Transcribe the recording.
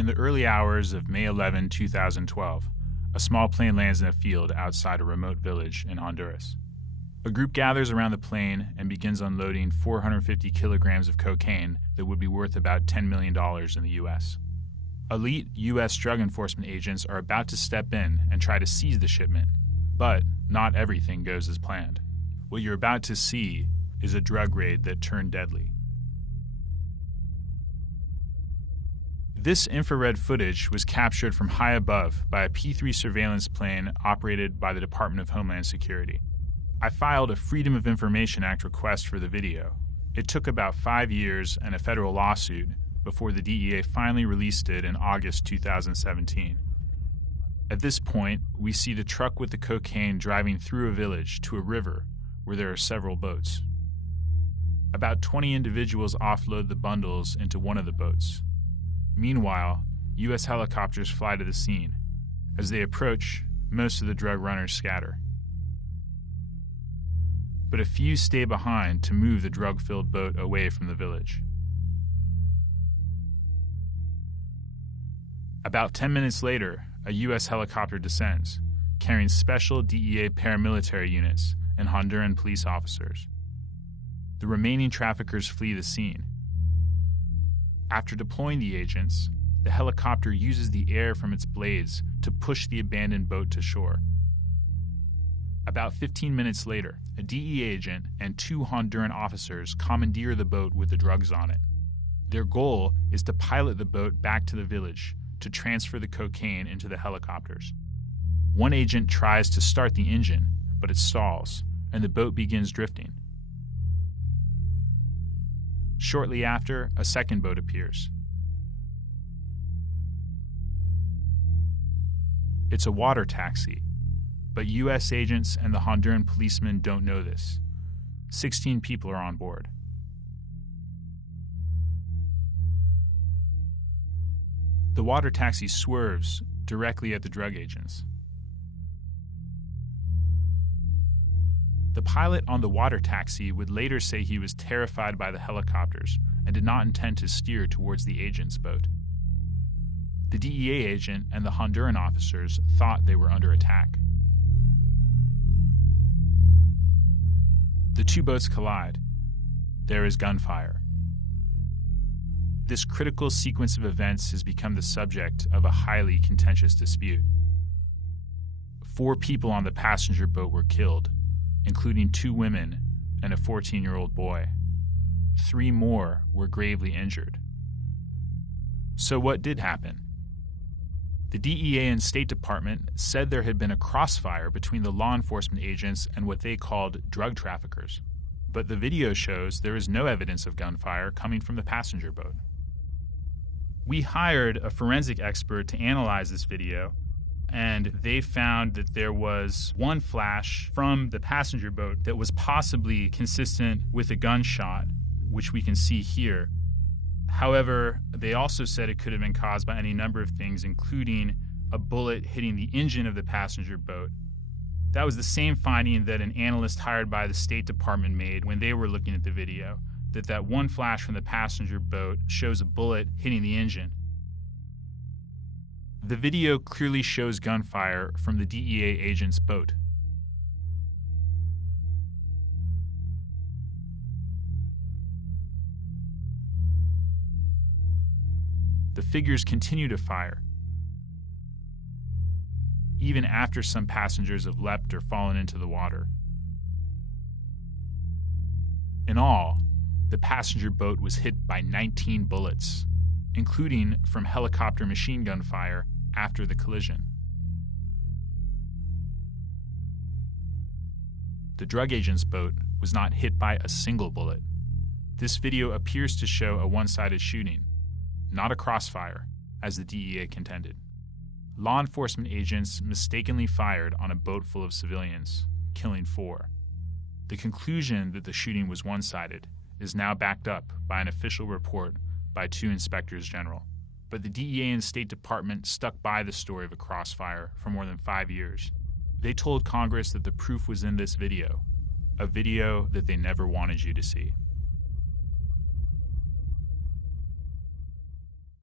In the early hours of May 11, 2012, a small plane lands in a field outside a remote village in Honduras. A group gathers around the plane and begins unloading 450 kilograms of cocaine that would be worth about $10 million in the U.S. Elite U.S. drug enforcement agents are about to step in and try to seize the shipment, but not everything goes as planned. What you're about to see is a drug raid that turned deadly. This infrared footage was captured from high above by a P-3 surveillance plane operated by the Department of Homeland Security. I filed a Freedom of Information Act request for the video. It took about 5 years and a federal lawsuit before the DEA finally released it in August 2017. At this point, we see the truck with the cocaine driving through a village to a river where there are several boats. About 20 individuals offload the bundles into one of the boats. Meanwhile, U.S. helicopters fly to the scene. As they approach, most of the drug runners scatter. But a few stay behind to move the drug-filled boat away from the village. About 10 minutes later, a U.S. helicopter descends, carrying special DEA paramilitary units and Honduran police officers. The remaining traffickers flee the scene. After deploying the agents, the helicopter uses the air from its blades to push the abandoned boat to shore. About 15 minutes later, a DEA agent and 2 Honduran officers commandeer the boat with the drugs on it. Their goal is to pilot the boat back to the village to transfer the cocaine into the helicopters. One agent tries to start the engine, but it stalls, and the boat begins drifting. Shortly after, a second boat appears. It's a water taxi, but U.S. agents and the Honduran policemen don't know this. 16 people are on board. The water taxi swerves directly at the drug agents. The pilot on the water taxi would later say he was terrified by the helicopters and did not intend to steer towards the agent's boat. The DEA agent and the Honduran officers thought they were under attack. The 2 boats collide. There is gunfire. This critical sequence of events has become the subject of a highly contentious dispute. 4 people on the passenger boat were killed, including 2 women and a 14-year-old boy. 3 more were gravely injured. So what did happen? The DEA and State Department said there had been a crossfire between the law enforcement agents and what they called drug traffickers. But the video shows there is no evidence of gunfire coming from the passenger boat. We hired a forensic expert to analyze this video, and they found that there was one flash from the passenger boat that was possibly consistent with a gunshot, which we can see here. However, they also said it could have been caused by any number of things, including a bullet hitting the engine of the passenger boat. That was the same finding that an analyst hired by the State Department made when they were looking at the video, that one flash from the passenger boat shows a bullet hitting the engine. The video clearly shows gunfire from the DEA agent's boat. The figures continue to fire, even after some passengers have leapt or fallen into the water. In all, the passenger boat was hit by 19 bullets, including from helicopter machine gun fire after the collision. The drug agent's boat was not hit by a single bullet. This video appears to show a one-sided shooting, not a crossfire, as the DEA contended. Law enforcement agents mistakenly fired on a boat full of civilians, killing 4. The conclusion that the shooting was one-sided is now backed up by an official report by 2 inspectors general. But the DEA and State Department stuck by the story of a crossfire for more than 5 years. They told Congress that the proof was in this video, a video that they never wanted you to see.